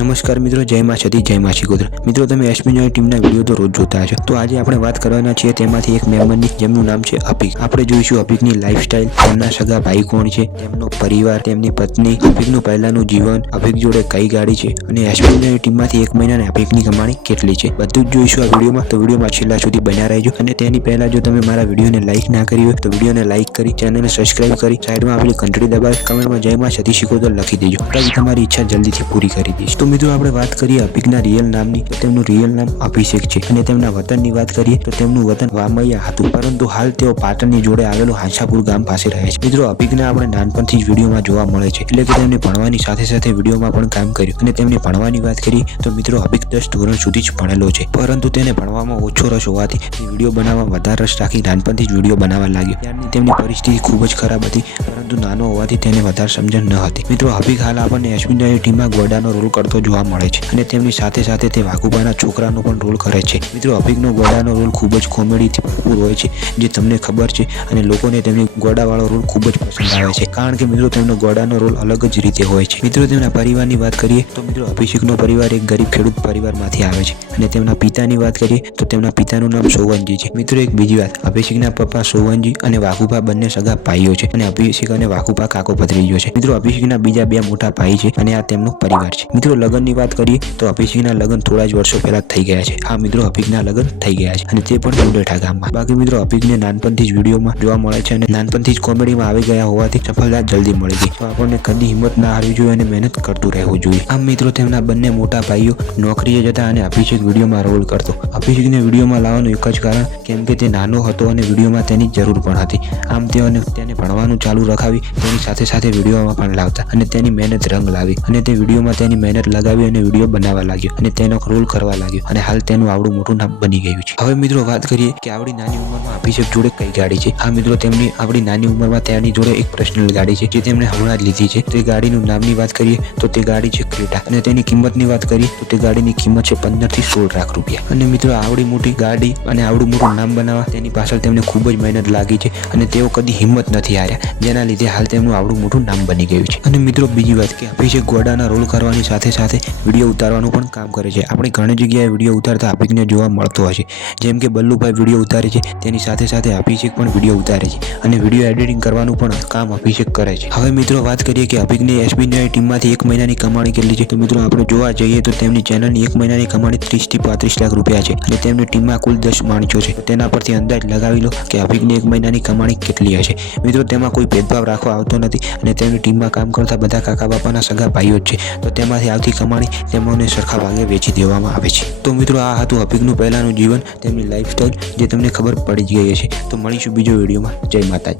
નમસ્કાર મિત્રો, જય મા સતી, જય મા શિકોત્ર। મિત્રો, તમે એસપીની ટીમના વિડીયો તો રોજ જોતા હશો, તો આજે આપણે વાત કરવાના છીએ તેમાંથી એક મેમ્બરની, જેમનું નામ છે અભિક। આપણે જોઈશું અભિકની લાઈફસ્ટાઈલ, તેમના સગા ભાઈ કોણ છે, તેમનો પરિવાર, તેમની પત્ની, અભિકનું પહેલાનું જીવન, અભિક જોડે કઈ ગાડી છે અને એસપીની ટીમમાંથી એક મહિનાને અભિકની કમાણી કેટલી છે, બધું જ જોઈશું આ વિડીયોમાં। તો વિડીયોમાં છેલ્લા સુધી બન્યા રહેજો। અને તેની પહેલા જો તમે મારા વિડીયોને લાઈક ના કરી હોય તો વિડીયોને લાઈક કરી, ચેનલને સબસ્ક્રાઇબ કરી, સાઈડમાં આપેલી ઘંટડી દબાવી, કમેન્ટમાં જય મા સતી શિકોત્ર લખી દેજો, તાકી તમારી ઈચ્છા જલ્દીથી પૂરી કરી દઈશ। તો મિત્રો, આપણે વાત કરીએ અભિકના રિયલ નામની, તો તેમનું રિયલ નામ અભિષેક છે અને તેમના વતનની વાત કરીએ તો તેમનું વતન વામૈયા હતું, પરંતુ હાલ તેઓ પાટણની જોડે આવેલું હાંસાપુર ગામ પાસે રહે છે। મિત્રો, અભિકને આપણે નાનપણથી જ વિડીયોમાં જોવા મળે છે, એટલે કે તેમને ભણવાની સાથે સાથે વિડીયોમાં પણ કામ કર્યું। અને તેમની ભણવાની વાત કરીએ તો મિત્રો, અભિક 10 ધોરણ સુધી જ ભણેલો છે, પરંતુ તેને ભણવામાં ઓછો રસ હોવાથી તે વિડીયો બનાવવામાં વધારે રસ રાખી નાનપણથી જ વિડીયો બનાવવા લાગ્યો। ત્યારની તેમની પરિસ્થિતિ ખૂબ જ ખરાબ હતી, પરંતુ નાનો હોવાથી તેને વધારે સમજણ ન હતી। મિત્રો, અભિક હાલ આપણને એસપીની ટીમમાં ગોડાનો રોલ કરતો જોવા મળે છે અને તેમની સાથે સાથે તે વાઘુબાના છોકરાનો પણ રોલ કરે છે। મિત્રો, અભિકનો ગોડાનો રોલ ખૂબ જ કોમેડીથી ભરપૂર હોય છે, જે તમને ખબર છે, અને લોકોને તેમની ગોડાવાળો રોલ ખૂબ જ પસંદ આવે છે, કારણ કે મિત્રો તેમનો ગોડાનો રોલ અલગ જ રીતે હોય છે। મિત્રો, તેમના પરિવારની વાત કરીએ તો મિત્રો, અભિષેકનો પરિવાર એક ગરીબ ખેડૂત પરિવારમાંથી આવે છે અને તેમના પિતાની વાત કરીએ તો તેમના પિતાનું નામ સોવનજી છે। મિત્રો, એક બીજી વાત, અભિષેકના પપ્પા સોવનજી અને વાઘુબા બંને સગા ભાઈઓ છે અને અભિષેક અને વાઘુબા કાકો ભત્રીજો છે। મિત્રો, અભિષેકના બીજા 2 મોટા ભાઈ છે અને આ તેમનો પરિવાર છે। મિત્રો, લગ્નની વાત કરીએ તો અભિષેકના લગ્ન થોડા જ વર્ષો પહેલા થઈ ગયા છે। હા મિત્રો, અભિકના લગ્ન થઈ ગયા છે અને તે પણ ઉંડેઠા ગામમાં। બાકી મિત્રો, અભિકને નાનપણથી જ વિડીયોમાં જોવા મળે છે અને નાનપણથી જ કોમેડીમાં આવી ગયા હોવાથી સફળતા જલ્દી મળી ગઈ, તો આપણને કદી હિંમત ના હારવી જોઈએ અને મહેનત કરતું રહેવું જોઈએ। આમ મિત્રો, તેમના બંને મોટા ભાઈઓ નોકરીએ જતા અને અભિષેક વિડીયોમાં રોલ કરતો। અભિષેકને વિડીયોમાં લાવવાનું એક જ કારણ, કેમ કે તે નાનો હતો અને વિડીયોમાં તેની જરૂર પણ હતી, આમ તેને ભણવાનું ચાલુ રખાવી તેની સાથે સાથે વિડીયોમાં પણ લાવતા અને તેની મહેનત રંગ લાવી અને તે વિડીયોમાં તેની મહેનત લગાવી અને વિડીયો બનાવવા લાગ્યો અને તેનો રોલ કરવા લાગ્યો અને હાલ તેનું આવડું મોટું નામ બની ગયું છે। હવે મિત્રો, વાત કરીએ કે આવડી નાની ઉંમરમાં અભિષેક જોડે કઈ ગાડી છે। હા મિત્રો, તેમની આવડી નાની ઉંમરમાં તેની જોડે એક પર્સનલ ગાડી છે, જે તેમણે હમણાં જ લીધી છે। તે ગાડીનું નામની વાત કરીએ તો તે ગાડી છે ક્રેટા અને તેની કિંમતની વાત કરીએ તો તે ગાડીની કિંમત છે 15 થી 16 લાખ રૂપિયા। અને મિત્રો, આવડી મોટી ગાડી અને આવડું મોટું નામ બનાવવા તેની પાછળ તેમને ખૂબ જ મહેનત લાગી છે અને તેઓ કદી હિંમત નથી હાર્યા, જેના લીધે હાલ તેમનું આવડું મોટું નામ બની ગયું છે। અને મિત્રો, બીજી વાત કે અભિષેક ગોડાના રોલ કરવાની સાથે સાથે વિડીયો ઉતારવાનું પણ કામ કરે છે। આપણે ઘણી જગ્યાએ વિડીયો ઉતારતા અભિકને જોવા મળતો હશે, જેમ કે બલ્લુભાઈ વિડીયો ઉતારે છે, તેની સાથે સાથે અભિષેક પણ વિડીયો ઉતારે છે અને વિડીયો એડિટિંગ કરવાનું પણ કામ અભિષેક કરે છે। હવે મિત્રો, વાત કરીએ કે અભિકની એસબીની ટીમમાંથી એક મહિનાની કમાણી કેટલી છે, તો મિત્રો આપણે જોવા જઈએ તો તેમની ચેનલની એક મહિનાની કમાણી 30 થી 35 લાખ રૂપિયા છે અને તેમની ટીમમાં કુલ 10 માણસો છે, તો તેના પરથી અંદાજ લગાવી લો કે અભિકની એક મહિનાની કમાણી કેટલી હશે। મિત્રો, તેમાં કોઈ ભેદભાવ રાખવા આવતો નથી અને તેમની ટીમમાં કામ કરતા બધા કાકા બાપાના સગા ભાઈઓ જ છે, તો તેમાંથી આવતી કમાણી તેમને સરખા ભાગે વેચી દેવામાં આવે છે। તો મિત્રો, આ હતું અભિકનું પહેલાનું જીવન, તેમની લાઈફસ્ટાઈલ, જે તમને ખબર પડી જ ગઈ હશે। તો મળીશું બીજો વિડીયોમાં। જય માતાજી।